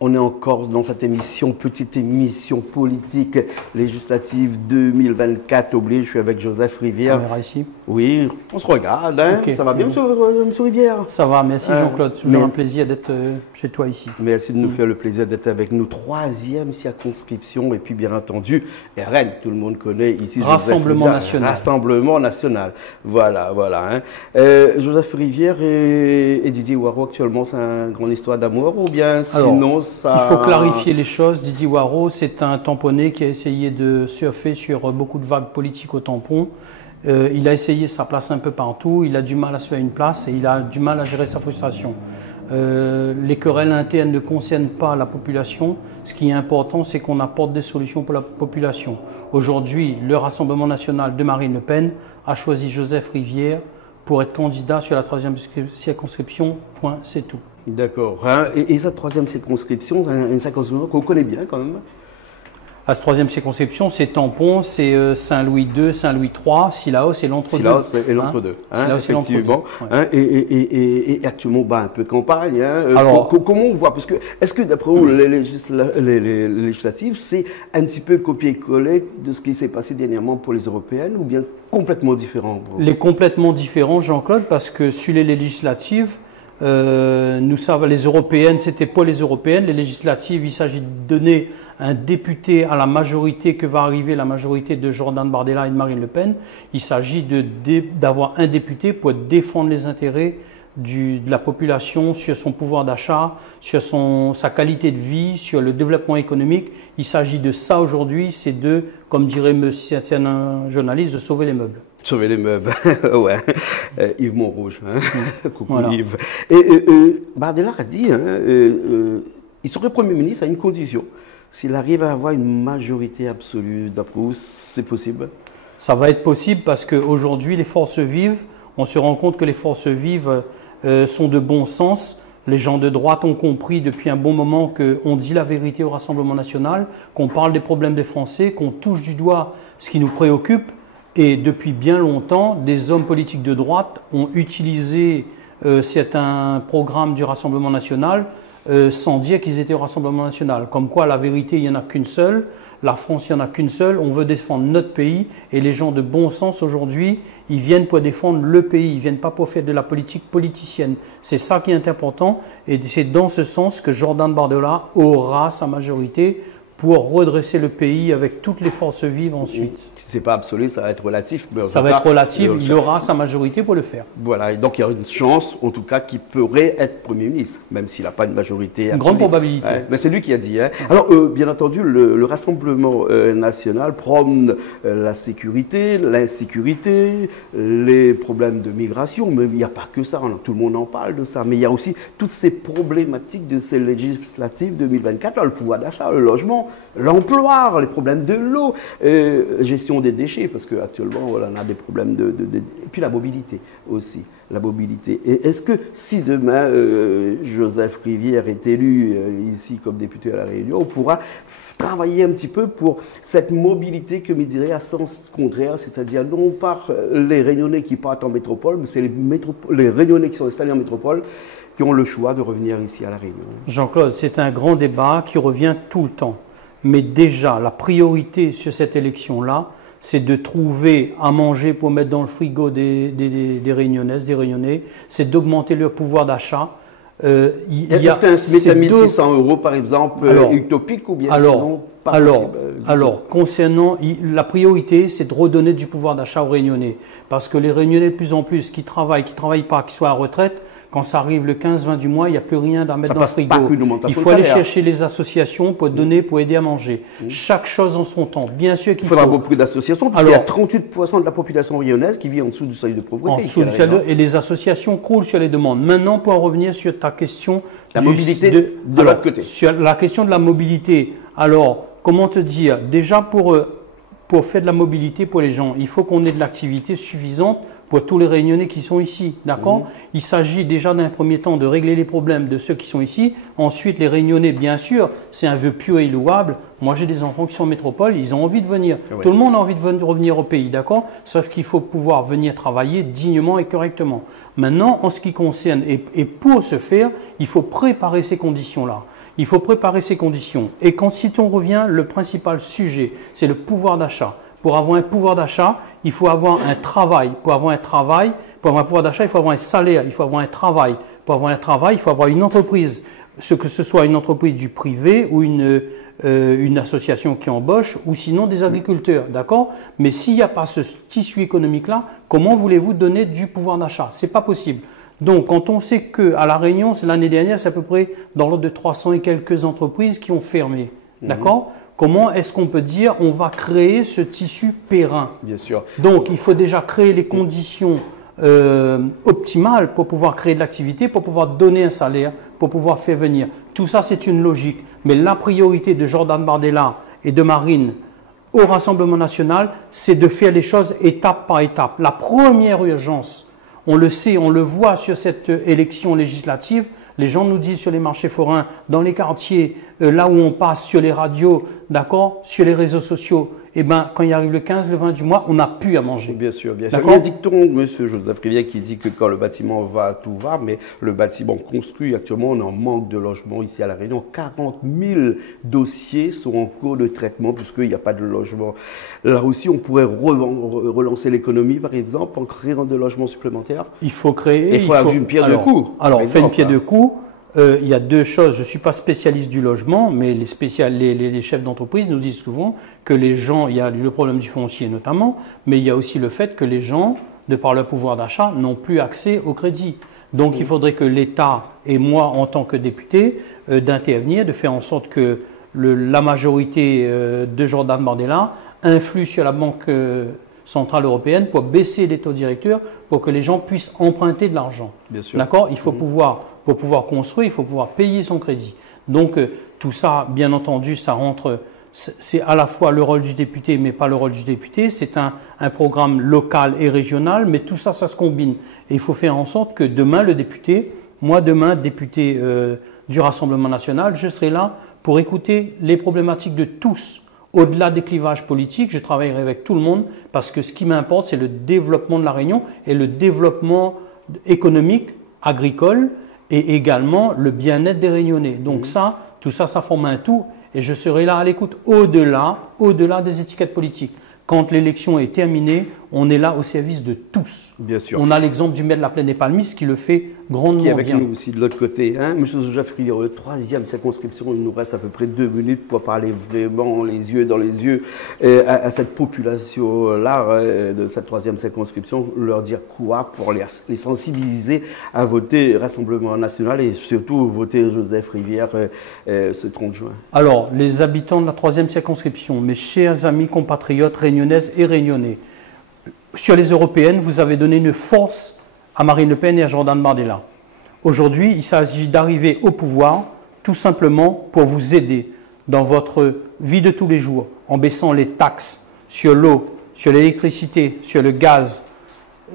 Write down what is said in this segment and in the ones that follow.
On est encore dans cette émission, petite émission politique législative 2024 oblige. Je suis avec Joseph Rivière. Caméra ici. Oui, on se regarde. Hein. Okay. Ça va bien, monsieur Rivière? Ça va, merci Jean-Claude. C'est toujours un plaisir d'être chez toi ici. Merci de nous faire le plaisir d'être avec nous. 3e circonscription et puis bien entendu, RN, tout le monde connaît ici. Rassemblement national. Rassemblement national. Voilà, voilà. Hein. Joseph Rivière et Didier Waro, actuellement, c'est une grande histoire d'amour ou bien sinon ça... Il faut clarifier les choses. Didier Waro, c'est un tamponné qui a essayé de surfer sur beaucoup de vagues politiques au tampon. Il a essayé sa place un peu partout, il a du mal à se faire une place et il a du mal à gérer sa frustration. Les querelles internes ne concernent pas la population. Ce qui est important, c'est qu'on apporte des solutions pour la population. Aujourd'hui, le Rassemblement national de Marine Le Pen a choisi Joseph Rivière pour être candidat sur la 3e circonscription. Point, c'est tout. D'accord. Hein. Et cette 3e circonscription, une circonscription qu'on connaît bien quand même. La 3e circonscription, c'est Tampon, c'est Saint-Louis II, Saint-Louis III, Sillaos et l'entre-deux. Sillaos et l'entre-deux, hein, effectivement. Ouais. Hein, et actuellement, un peu de campagne. Hein. Alors, comment on voit? Parce que, est-ce que d'après vous, les législatives, c'est un petit peu copier-coller de ce qui s'est passé dernièrement pour les européennes ou bien complètement différent? Les complètement différents, Jean-Claude, parce que sur les législatives, nous savons, les européennes, c'était pas les européennes. Les législatives, il s'agit de donner un député à la majorité que va arriver la majorité de Jordan Bardella et de Marine Le Pen. Il s'agit d'avoir un député pour défendre les intérêts de la population sur son pouvoir d'achat, sur sa qualité de vie, sur le développement économique. Il s'agit de ça aujourd'hui, c'est de, comme dirait un journaliste, de sauver les meubles. Sauver les meubles, ouais. Yves Montrouge, hein. Coucou voilà. Yves. Bardella a dit, il serait Premier ministre à une condition. S'il arrive à avoir une majorité absolue d'après vous, c'est possible? Ça va être possible parce qu'aujourd'hui, les forces vives, on se rend compte que les forces vives sont de bon sens. Les gens de droite ont compris depuis un bon moment qu'on dit la vérité au Rassemblement national, qu'on parle des problèmes des Français, qu'on touche du doigt ce qui nous préoccupe. Et depuis bien longtemps, des hommes politiques de droite ont utilisé certains programmes du Rassemblement national sans dire qu'ils étaient au Rassemblement national. Comme quoi, la vérité, il n'y en a qu'une seule. La France, il n'y en a qu'une seule. On veut défendre notre pays. Et les gens de bon sens, aujourd'hui, ils viennent pour défendre le pays. Ils ne viennent pas pour faire de la politique politicienne. C'est ça qui est important. Et c'est dans ce sens que Jordan Bardella aura sa majorité pour redresser le pays avec toutes les forces vives ensuite. Si ce n'est pas absolu, ça va être relatif. Mais ça va être relatif, il aura sa majorité pour le faire. Voilà, et donc il y a une chance, en tout cas, qu'il pourrait être Premier ministre, même s'il n'a pas de majorité absolue. Une grande probabilité. Ouais, mais c'est lui qui a dit. Hein. Alors, bien entendu, le Rassemblement national prône la sécurité, l'insécurité, les problèmes de migration, mais il n'y a pas que ça, tout le monde en parle de ça, mais il y a aussi toutes ces problématiques de ces législatives 2024, là, le pouvoir d'achat, le logement, l'emploi, les problèmes de l'eau, gestion des déchets, parce qu'actuellement, voilà, on a des problèmes et puis la mobilité aussi. La mobilité. Et est-ce que si demain, Joseph Rivière est élu ici comme député à La Réunion, on pourra travailler un petit peu pour cette mobilité que me dirait à sens contraire, c'est-à-dire non pas les Réunionnais qui partent en métropole, mais c'est les Réunionnais qui sont installés en métropole qui ont le choix de revenir ici à La Réunion. Jean-Claude, c'est un grand débat qui revient tout le temps. Mais déjà, la priorité sur cette élection-là, c'est de trouver à manger pour mettre dans le frigo des Réunionnaises, des Réunionnais, c'est d'augmenter leur pouvoir d'achat. Est-ce qu'un SMIC à 1600 € par exemple, utopique ou bien sinon pas alors, concernant la priorité, c'est de redonner du pouvoir d'achat aux Réunionnais. Parce que les Réunionnais, de plus en plus, qui travaillent pas, qui sont à la retraite, quand ça arrive le 15-20 du mois, il n'y a plus rien à mettre dans le frigo. Il faut aller chercher les associations pour donner, pour aider à manger. Chaque chose en son temps. Bien sûr qu'il faudra beaucoup d'associations, parce qu'il y a 38% de la population réunionnaise qui vit en dessous du seuil de pauvreté. Et les associations croulent sur les demandes. Maintenant, pour en revenir sur ta question la mobilité de l'autre côté. Sur la question de la mobilité. Alors, comment te dire? Déjà, pour faire de la mobilité pour les gens, il faut qu'on ait de l'activité suffisante pour tous les Réunionnais qui sont ici, d'accord? Il s'agit déjà d'un premier temps de régler les problèmes de ceux qui sont ici. Ensuite, les Réunionnais, bien sûr, c'est un vœu pieux et louable. Moi, j'ai des enfants qui sont en métropole, ils ont envie de venir. Oui. Tout le monde a envie de revenir au pays, d'accord? Sauf qu'il faut pouvoir venir travailler dignement et correctement. Maintenant, en ce qui concerne, et pour ce faire, il faut préparer ces conditions-là. Il faut préparer ces conditions. Et quand, si on revient, le principal sujet, c'est le pouvoir d'achat. Pour avoir un pouvoir d'achat, il faut avoir un travail. Pour avoir un travail, pour avoir un pouvoir d'achat, il faut avoir un salaire, il faut avoir un travail. Pour avoir un travail, il faut avoir une entreprise. Que ce soit une entreprise du privé ou une association qui embauche, ou sinon des agriculteurs, d'accord? Mais s'il n'y a pas ce tissu économique-là, comment voulez-vous donner du pouvoir d'achat? C'est pas possible. Donc, quand on sait qu'à La Réunion, l'année dernière, c'est à peu près dans l'ordre de 300 et quelques entreprises qui ont fermé, d'accord? Comment est-ce qu'on peut dire on va créer ce tissu périn? Bien sûr. Donc, il faut déjà créer les conditions optimales pour pouvoir créer de l'activité, pour pouvoir donner un salaire, pour pouvoir faire venir. Tout ça, c'est une logique. Mais la priorité de Jordan Bardella et de Marine au Rassemblement national, c'est de faire les choses étape par étape. La première urgence, on le sait, on le voit sur cette élection législative, les gens nous disent sur les marchés forains, dans les quartiers, là où on passe, sur les radios, d'accord, sur les réseaux sociaux, eh ben, quand il arrive le 15, le 20 du mois, on n'a plus à manger. Bien sûr, bien sûr. Il y a un dicton, M. Joseph Rivière, qui dit que quand le bâtiment va, tout va, mais le bâtiment construit, actuellement, on est en manque de logement ici à La Réunion. 40 000 dossiers sont en cours de traitement puisqu'il n'y a pas de logement. Là aussi, on pourrait relancer l'économie, par exemple, en créant des logements supplémentaires. Il faut créer... Il faut avoir une pierre de coups. Alors, on fait une pierre de coups. Il y a deux choses. Je ne suis pas spécialiste du logement, mais les chefs d'entreprise nous disent souvent que les gens, il y a le problème du foncier notamment, mais il y a aussi le fait que les gens, de par leur pouvoir d'achat, n'ont plus accès au crédit. Donc il faudrait que l'État et moi, en tant que député, d'intervenir, de faire en sorte que la majorité de Jordan Bardella influe sur la Banque centrale européenne pour baisser les taux directeurs pour que les gens puissent emprunter de l'argent. Bien sûr. D'accord ? Il faut pour pouvoir construire, il faut pouvoir payer son crédit. Donc tout ça, bien entendu, ça rentre, c'est à la fois le rôle du député, mais pas le rôle du député. C'est un programme local et régional, mais tout ça, ça se combine. Et il faut faire en sorte que demain, le député, moi demain, député du Rassemblement national, je serai là pour écouter les problématiques de tous. Au-delà des clivages politiques, je travaillerai avec tout le monde parce que ce qui m'importe, c'est le développement de La Réunion et le développement économique, agricole et également le bien-être des Réunionnais. Donc ça, tout ça, ça forme un tout et je serai là à l'écoute au-delà des étiquettes politiques. Quand l'élection est terminée, on est là au service de tous. Bien sûr. On a l'exemple du maire de la Plaine des Palmistes qui le fait grandement bien. Qui est avec nous aussi de l'autre côté. Hein? Monsieur Joseph Rivière, le troisième circonscription, il nous reste à peu près 2 minutes pour parler vraiment les yeux dans les yeux à cette population-là de cette troisième circonscription, leur dire quoi pour les sensibiliser à voter Rassemblement national et surtout voter Joseph Rivière ce 30 juin. Alors, les habitants de la troisième circonscription, mes chers amis compatriotes réunionnaises et réunionnais, sur les européennes, vous avez donné une force à Marine Le Pen et à Jordan Bardella. Aujourd'hui, il s'agit d'arriver au pouvoir tout simplement pour vous aider dans votre vie de tous les jours, en baissant les taxes sur l'eau, sur l'électricité, sur le gaz,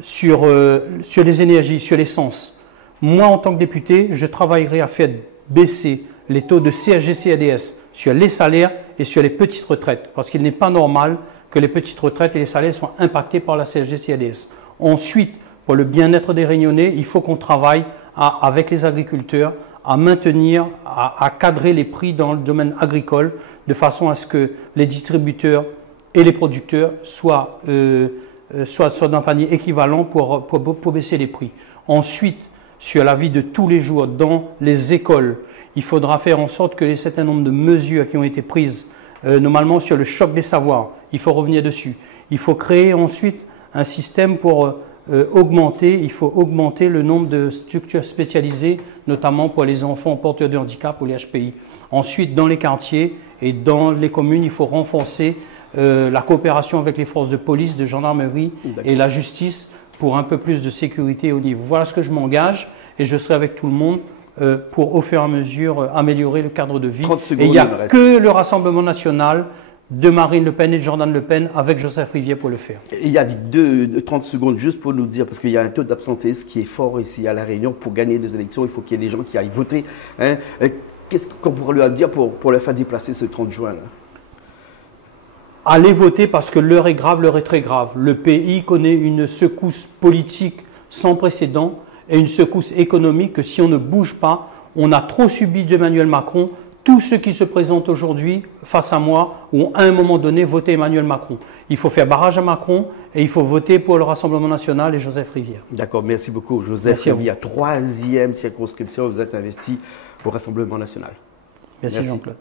sur les énergies, sur l'essence. Moi, en tant que député, je travaillerai à faire baisser les taux de CSG-CRDS sur les salaires et sur les petites retraites, parce qu'il n'est pas normal que les petites retraites et les salaires soient impactés par la CSG-CRDS. Ensuite, pour le bien-être des Réunionnais, il faut qu'on travaille avec les agriculteurs à maintenir, à cadrer les prix dans le domaine agricole de façon à ce que les distributeurs et les producteurs soient d'un panier équivalent pour baisser les prix. Ensuite, sur la vie de tous les jours dans les écoles, il faudra faire en sorte que les certain nombre de mesures qui ont été prises normalement sur le choc des savoirs, il faut revenir dessus. Il faut créer ensuite un système pour augmenter le nombre de structures spécialisées, notamment pour les enfants porteurs de handicap ou les HPI. Ensuite, dans les quartiers et dans les communes, il faut renforcer la coopération avec les forces de police, de gendarmerie et la justice pour un peu plus de sécurité au niveau. Voilà ce que je m'engage et je serai avec tout le monde pour au fur et à mesure améliorer le cadre de vie. 30 secondes, et il n'y a que le Rassemblement national de Marine Le Pen et de Jordan Le Pen avec Joseph Rivière pour le faire. Il y a 30 secondes juste pour nous dire, parce qu'il y a un taux d'absentéisme qui est fort ici à La Réunion. Pour gagner des élections, il faut qu'il y ait des gens qui aillent voter. Hein. Qu'est-ce qu'on pourrait leur dire pour leur faire déplacer ce 30 juin là? Allez voter parce que l'heure est grave, l'heure est très grave. Le pays connaît une secousse politique sans précédent et une secousse économique que si on ne bouge pas, on a trop subi d'Emmanuel Macron, tous ceux qui se présentent aujourd'hui face à moi ont à un moment donné voté Emmanuel Macron. Il faut faire barrage à Macron et il faut voter pour le Rassemblement national et Joseph Rivière. D'accord, merci beaucoup. Joseph Rivière, 3e circonscription, vous êtes investi au Rassemblement national. Merci. Jean-Claude.